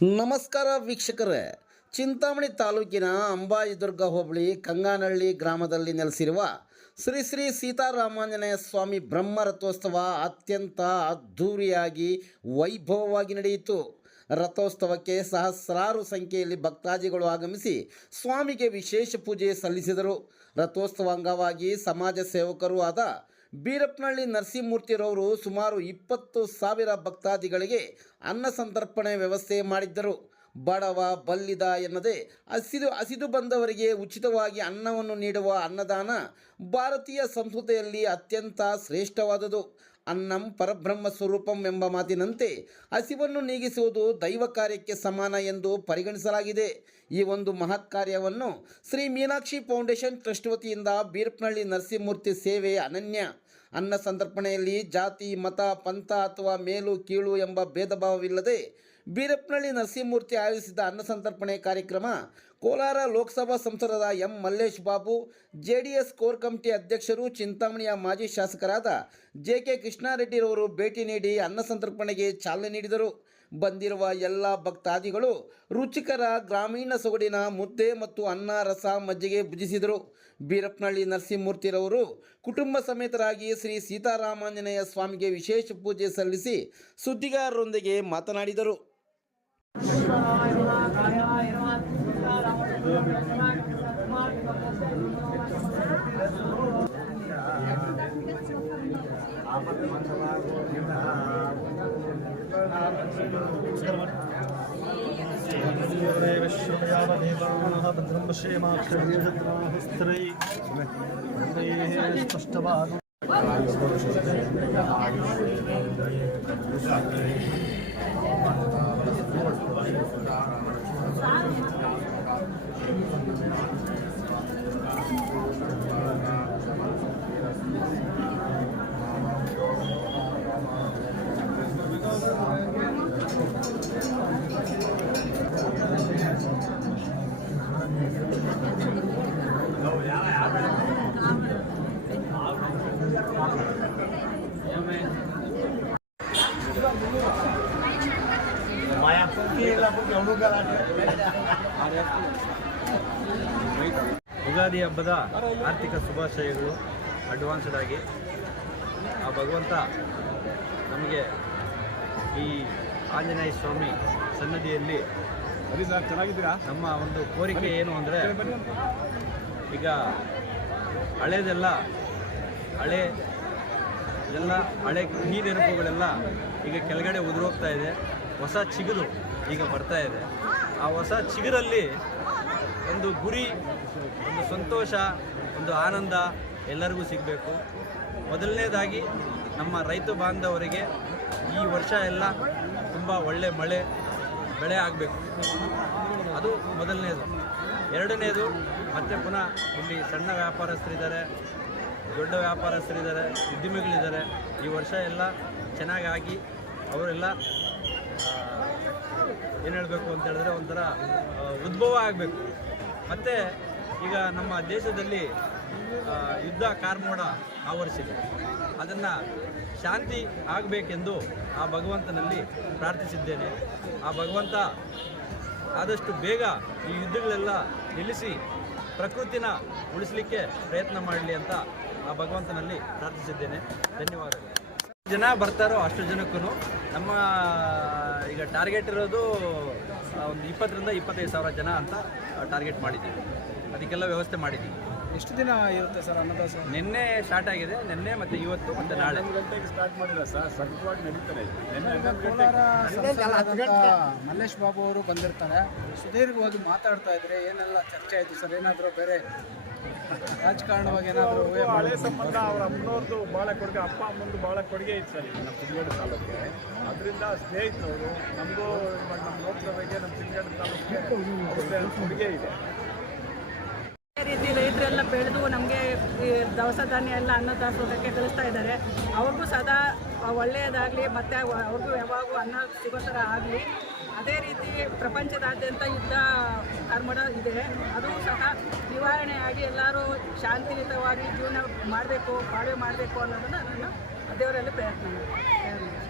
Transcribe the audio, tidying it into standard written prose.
ನಮಸ್ಕಾರ ವೀಕ್ಷಕರೇ, ಚಿಂತಾಮಣಿ ತಾಲೂಕಿನ ಅಂಬಾಜಿದುರ್ಗ ಹೋಬಳಿ ಕಂಗಾನಹಳ್ಳಿ ಗ್ರಾಮದಲ್ಲಿ ನೆಲೆಸಿರುವ ಶ್ರೀ ಶ್ರೀ ಸೀತಾರಾಮಾಂಜನೇಯ ಸ್ವಾಮಿ ಬ್ರಹ್ಮರಥೋತ್ಸವ ಅತ್ಯಂತ ಅದ್ಧೂರಿಯಾಗಿ ವೈಭವವಾಗಿ ನಡೆಯಿತು. ರಥೋತ್ಸವಕ್ಕೆ ಸಹಸ್ರಾರು ಸಂಖ್ಯೆಯಲ್ಲಿ ಭಕ್ತಾದಿಗಳು ಆಗಮಿಸಿ ಸ್ವಾಮಿಗೆ ವಿಶೇಷ ಪೂಜೆ ಸಲ್ಲಿಸಿದರು. ರಥೋತ್ಸವ ಅಂಗವಾಗಿ ಸಮಾಜ ಸೇವಕರೂ ಆದ ಬೀರಪ್ಪನಹಳ್ಳಿ ನರಸಿಂಹಮೂರ್ತಿರವರು ಸುಮಾರು 20,000 ಭಕ್ತಾದಿಗಳಿಗೆ ಅನ್ನ ಸಂತರ್ಪಣೆ ವ್ಯವಸ್ಥೆ ಮಾಡಿದ್ದರು. ಬಡವ ಬಲ್ಲಿದ ಎನ್ನದೆ ಹಸಿದು ಬಂದವರಿಗೆ ಉಚಿತವಾಗಿ ಅನ್ನವನ್ನು ನೀಡುವ ಅನ್ನದಾನ ಭಾರತೀಯ ಸಂಸ್ಕೃತಿಯಲ್ಲಿ ಅತ್ಯಂತ ಶ್ರೇಷ್ಠವಾದುದು. ಅನ್ನಂ ಪರಬ್ರಹ್ಮ ಸ್ವರೂಪಂ ಎಂಬ ಮಾತಿನಂತೆ ಹಸಿವನ್ನು ನೀಗಿಸುವುದು ದೈವ ಕಾರ್ಯಕ್ಕೆ ಸಮಾನ ಎಂದು ಪರಿಗಣಿಸಲಾಗಿದೆ. ಈ ಒಂದು ಮಹತ್ ಕಾರ್ಯವನ್ನು ಶ್ರೀ ಮೀನಾಕ್ಷಿ ಫೌಂಡೇಶನ್ ಟ್ರಸ್ಟ್ ವತಿಯಿಂದ ಬೀರಪ್ಪನಹಳ್ಳಿ ನರಸಿಂಹಮೂರ್ತಿ ಸೇವೆ ಅನನ್ಯ. ಅನ್ನ ಸಂತರ್ಪಣೆಯಲ್ಲಿ ಜಾತಿ ಮತ ಪಂಥ ಅಥವಾ ಮೇಲು ಕೀಳು ಎಂಬ ಭೇದ ಭಾವವಿಲ್ಲದೆ ಬೀರಪ್ಪನಹಳ್ಳಿ ನರಸಿಂಹಮೂರ್ತಿ ಆಯೋಜಿಸಿದ ಅನ್ನ ಸಂತರ್ಪಣೆ ಕಾರ್ಯಕ್ರಮ ಕೋಲಾರ ಲೋಕಸಭಾ ಸಂಸದರಾದ M Mallesh Babu, JDS core committee ಅಧ್ಯಕ್ಷರು, ಚಿಂತಾಮಣಿಯ ಮಾಜಿ ಶಾಸಕರಾದ JK ಕೃಷ್ಣಾರೆಡ್ಡಿರವರು ಭೇಟಿ ನೀಡಿ ಅನ್ನ ಸಂತರ್ಪಣೆಗೆ ಚಾಲನೆ ನೀಡಿದರು. ಬಂದಿರುವ ಎಲ್ಲ ಭಕ್ತಾದಿಗಳು ರುಚಿಕರ ಗ್ರಾಮೀಣ ಸೊಗಡಿನ ಮುದ್ದೆ ಮತ್ತು ಅನ್ನ, ರಸ, ಮಜ್ಜಿಗೆ ಭುಜಿಸಿದರು. ಬೀರಪ್ಪನಹಳ್ಳಿ ನರಸಿಂಹಮೂರ್ತಿರವರು ಕುಟುಂಬ ಸಮೇತರಾಗಿ ಶ್ರೀ ಸೀತಾರಾಮಾಂಜನೇಯ ಸ್ವಾಮಿಗೆ ವಿಶೇಷ ಪೂಜೆ ಸಲ್ಲಿಸಿ ಸುದ್ದಿಗಾರರೊಂದಿಗೆ ಮಾತನಾಡಿದರು. ಯುಗಾದಿ ಹಬ್ಬದ ಆರ್ಥಿಕ ಶುಭಾಶಯಗಳು ಅಡ್ವಾನ್ಸ್ಡ್ ಆಗಿ. ಆ ಭಗವಂತ ನಮಗೆ ಈ ಆಂಜನೇಯ ಸ್ವಾಮಿ ಸನ್ನಿಧಿಯಲ್ಲಿ ನಮ್ಮ ಒಂದು ಕೋರಿಕೆ ಏನು ಅಂದರೆ, ಈಗ ಹಳೆ ಕಹಿ ನೆನಪುಗಳೆಲ್ಲ ಈಗ ಕೆಳಗಡೆ ಉದುರೋಗ್ತಾ ಇದೆ. ಹೊಸ ಚಿಗುರು ಈಗ ಬರ್ತಾ ಇದೆ. ಆ ಹೊಸ ಚಿಗುರಲ್ಲಿ ಒಂದು ಗುರಿ, ಒಂದು ಸಂತೋಷ, ಒಂದು ಆನಂದ ಎಲ್ಲರಿಗೂ ಸಿಗಬೇಕು. ಮೊದಲನೇದಾಗಿ ನಮ್ಮ ರೈತ ಬಾಂಧವರಿಗೆ ಈ ವರ್ಷ ಎಲ್ಲ ತುಂಬ ಒಳ್ಳೆ ಬೆಳೆ ಆಗಬೇಕು, ಅದು ಮೊದಲನೇದು. ಎರಡನೇದು, ಮತ್ತೆ ಪುನಃ ಇಲ್ಲಿ ಸಣ್ಣ ವ್ಯಾಪಾರಸ್ಥರಿದ್ದಾರೆ, ದೊಡ್ಡ ವ್ಯಾಪಾರಸ್ಥರಿದ್ದಾರೆ, ಉದ್ಯಮಿಗಳಿದ್ದಾರೆ. ಈ ವರ್ಷ ಎಲ್ಲ ಚೆನ್ನಾಗಿ ಅವರೆಲ್ಲ ಏನು ಹೇಳಬೇಕು ಅಂತ ಹೇಳಿದ್ರೆ ಒಂಥರ ಉದ್ಭವ ಆಗಬೇಕು. ಮತ್ತು ಈಗ ನಮ್ಮ ದೇಶದಲ್ಲಿ ಯುದ್ಧ ಕಾರ್ಮೋಡ ಆವರಿಸಿದೆ, ಅದನ್ನು ಶಾಂತಿ ಆಗಬೇಕೆಂದು ಆ ಭಗವಂತನಲ್ಲಿ ಪ್ರಾರ್ಥಿಸಿದ್ದೇನೆ. ಆ ಭಗವಂತ ಆದಷ್ಟು ಬೇಗ ಈ ಯುದ್ಧಗಳೆಲ್ಲ ನಿಲ್ಲಿಸಿ ಪ್ರಕೃತಿನ ಉಳಿಸಲಿಕ್ಕೆ ಪ್ರಯತ್ನ ಮಾಡಲಿ ಅಂತ ಆ ಭಗವಂತನಲ್ಲಿ ಪ್ರಾರ್ಥಿಸಿದ್ದೇನೆ. ಧನ್ಯವಾದಗಳು. ಜನ ಬರ್ತಾರೋ ಅಷ್ಟು ಜನಕ್ಕೂ ನಮ್ಮ ಈಗ ಟಾರ್ಗೆಟ್ ಇರೋದು ಒಂದು 20,000 ರಿಂದ 25,000 ಜನ ಅಂತ ಟಾರ್ಗೆಟ್ ಮಾಡಿದ್ದೀವಿ. ಅದಕ್ಕೆಲ್ಲ ವ್ಯವಸ್ಥೆ ಮಾಡಿದ್ದೀವಿ. ಎಷ್ಟು ದಿನ ಇರುತ್ತೆ ಸರ್ ಅನ್ನದಾಸ? ನಿನ್ನೆ ಸ್ಟಾರ್ಟ್ ಆಗಿದೆ, ನಿನ್ನೆ ಮತ್ತು ಇವತ್ತು ಮತ್ತು ನಾಳೆ. 11 ಗಂಟೆಗೆ ಸ್ಟಾರ್ಟ್ ಮಾಡಿಲ್ಲ ಸರ್, ಸತತವಾಗಿ ನಡೀತಾನೆ ಇದೆ. ಮಲ್ಲೇಶ್ ಬಾಬು ಅವರು ಬಂದಿರ್ತಾರೆ, ಸುದೀರ್ಘವಾಗಿ ಮಾತಾಡ್ತಾ ಇದ್ರೆ ಏನೆಲ್ಲ ಚರ್ಚೆ ಆಯಿತು ಸರ್? ಏನಾದರೂ ಬೇರೆ ರಾಜಕಾರಣವಾಗಿ ಏನಾದರೂ? ಹಳೆ ಸಂಬಂಧ ಅವ್ರ ಅಮ್ಮನವ್ರದ್ದು ಭಾಳ ಕೊಡುಗೆ, ಅಪ್ಪ ಅಮ್ಮಂದು ಭಾಳ ಕೊಡುಗೆ ಇತ್ತು ಸರ್ ನಮ್ಮ ಚಿಂಗಡ ತಾಲೂಕಿಗೆ. ಅದರಿಂದ ಸ್ನೇಹಿತರು ನಮಗೂ ನಮ್ಮ ಲೋಕಸಭೆಗೆ ನಮ್ಮ ಚಿಂಗಡ ತಾಲೂಕಿಗೆ ಕೊಡುಗೆ ಇದೆ. ರೀತಿ ರೈತರೆಲ್ಲ ಬೆಳೆದು ನಮಗೆ ಈ ದವಸ ಧಾನ್ಯ ಎಲ್ಲ ಅನ್ನದಾಸೋಹಕ್ಕೆ ಕಳಿಸ್ತಾ ಇದ್ದಾರೆ. ಅವ್ರಿಗೂ ಸದಾ ಒಳ್ಳೆಯದಾಗಲಿ, ಮತ್ತು ಅವ್ರಿಗೂ ಯಾವಾಗೂ ಅನ್ನ ಸಿಗೋ ಥರ ಆಗಲಿ. ಅದೇ ರೀತಿ ಪ್ರಪಂಚದಾದ್ಯಂತ ಯುದ್ಧ ಕಾರ್ಮೋಡ ಇದೆ, ಅದು ಸಹ ನಿವಾರಣೆಯಾಗಿ ಎಲ್ಲರೂ ಶಾಂತಿಯುತವಾಗಿ ಜೀವನ ಮಾಡಬೇಕು, ಬಾಳ್ವೆ ಮಾಡಬೇಕು ಅನ್ನೋದನ್ನು ನಾನು ದೇವರಲ್ಲಿ ಪ್ರಯತ್ನ ಮಾಡ್ತೀನಿ.